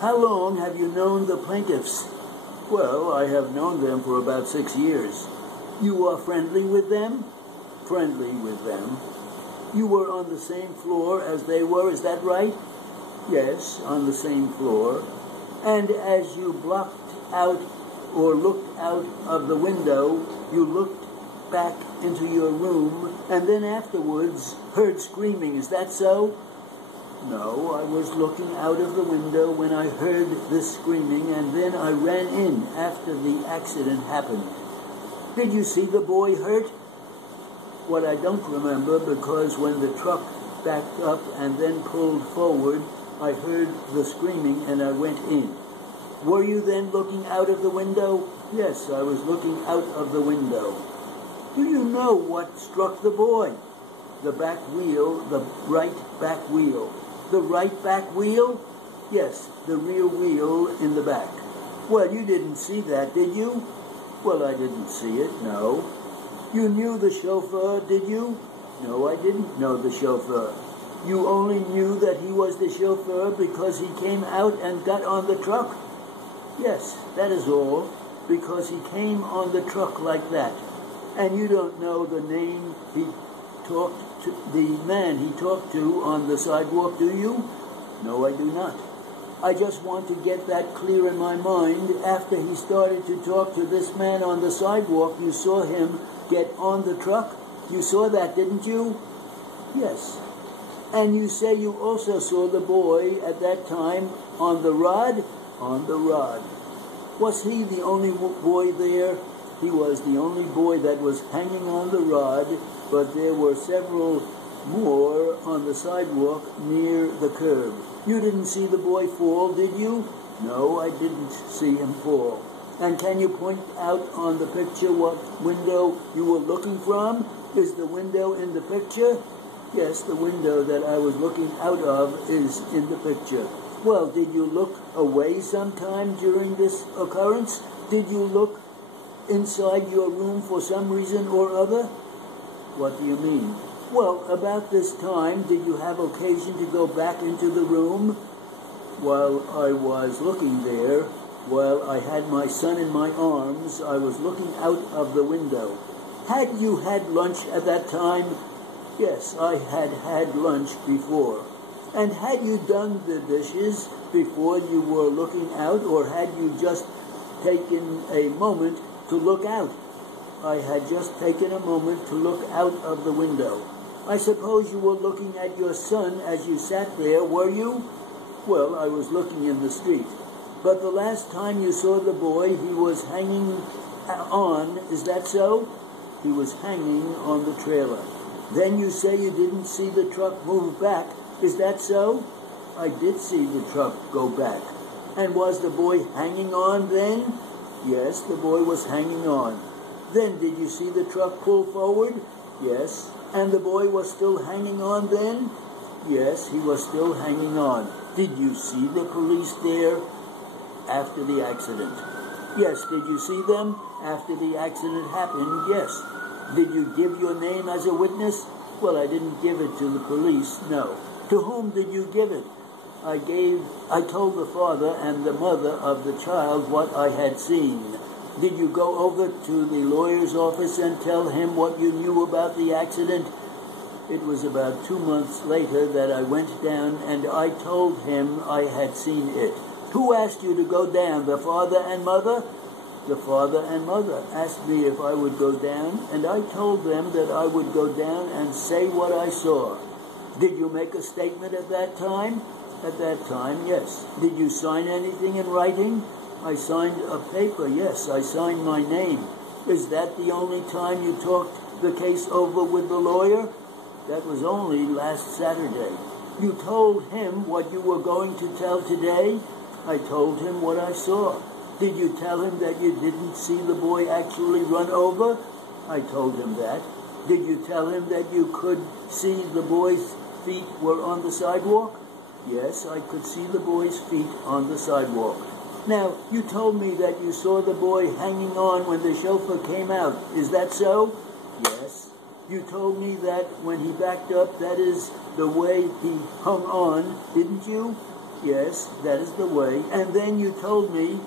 How long have you known the plaintiffs? Well, I have known them for about 6 years. You are friendly with them? Friendly with them. You were on the same floor as they were, is that right? Yes, on the same floor. And as you blocked out or looked out of the window, you looked back into your room and then afterwards heard screaming, is that so? No, I was looking out of the window when I heard this screaming, and then I ran in after the accident happened. Did you see the boy hurt? Well, I don't remember, because when the truck backed up and then pulled forward, I heard the screaming and I went in. Were you then looking out of the window? Yes, I was looking out of the window. Do you know what struck the boy? The back wheel, the right back wheel. The right back wheel? Yes, the rear wheel in the back. Well, you didn't see that, did you? Well, I didn't see it, no. You knew the chauffeur, did you? No, I didn't know the chauffeur. You only knew that he was the chauffeur because he came out and got on the truck? Yes, that is all, because he came on the truck like that. And you don't know the name he talked to, the man he talked to on the sidewalk, do you? No, I do not. I just want to get that clear in my mind. After he started to talk to this man on the sidewalk, you saw him get on the truck? You saw that, didn't you? Yes. And you say you also saw the boy at that time on the rod? On the rod. Was he the only boy there? He was the only boy that was hanging on the rod, but there were several more on the sidewalk near the curb. You didn't see the boy fall, did you? No, I didn't see him fall. And can you point out on the picture what window you were looking from? Is the window in the picture? Yes, the window that I was looking out of is in the picture. Well, did you look away sometime during this occurrence? Did you look inside your room for some reason or other? What do you mean? Well, about this time, did you have occasion to go back into the room? While I was looking there, while I had my son in my arms, I was looking out of the window. Had you had lunch at that time? Yes, I had had lunch before. And had you done the dishes before you were looking out, or had you just taken a moment to look out? I had just taken a moment to look out of the window. I suppose you were looking at your son as you sat there, were you? Well, I was looking in the street. But the last time you saw the boy, he was hanging on, is that so? He was hanging on the trailer. Then you say you didn't see the truck move back, is that so? I did see the truck go back. And was the boy hanging on then? Yes, the boy was hanging on. Then did you see the truck pull forward? Yes. And the boy was still hanging on then? Yes, he was still hanging on. Did you see the police there after the accident? Yes. Did you see them after the accident happened? Yes. Did you give your name as a witness? Well, I didn't give it to the police, no. To whom did you give it? I told the father and the mother of the child what I had seen. Did you go over to the lawyer's office and tell him what you knew about the accident? It was about 2 months later that I went down and I told him I had seen it. Who asked you to go down, the father and mother? The father and mother asked me if I would go down, and I told them that I would go down and say what I saw. Did you make a statement at that time? At that time, yes. Did you sign anything in writing? I signed a paper, yes. I signed my name. Is that the only time you talked the case over with the lawyer? That was only last Saturday. You told him what you were going to tell today? I told him what I saw. Did you tell him that you didn't see the boy actually run over? I told him that. Did you tell him that you could see the boy's feet were on the sidewalk? Yes, I could see the boy's feet on the sidewalk. Now, you told me that you saw the boy hanging on when the chauffeur came out. Is that so? Yes. You told me that when he backed up, that is the way he hung on, didn't you? Yes, that is the way. And then you told me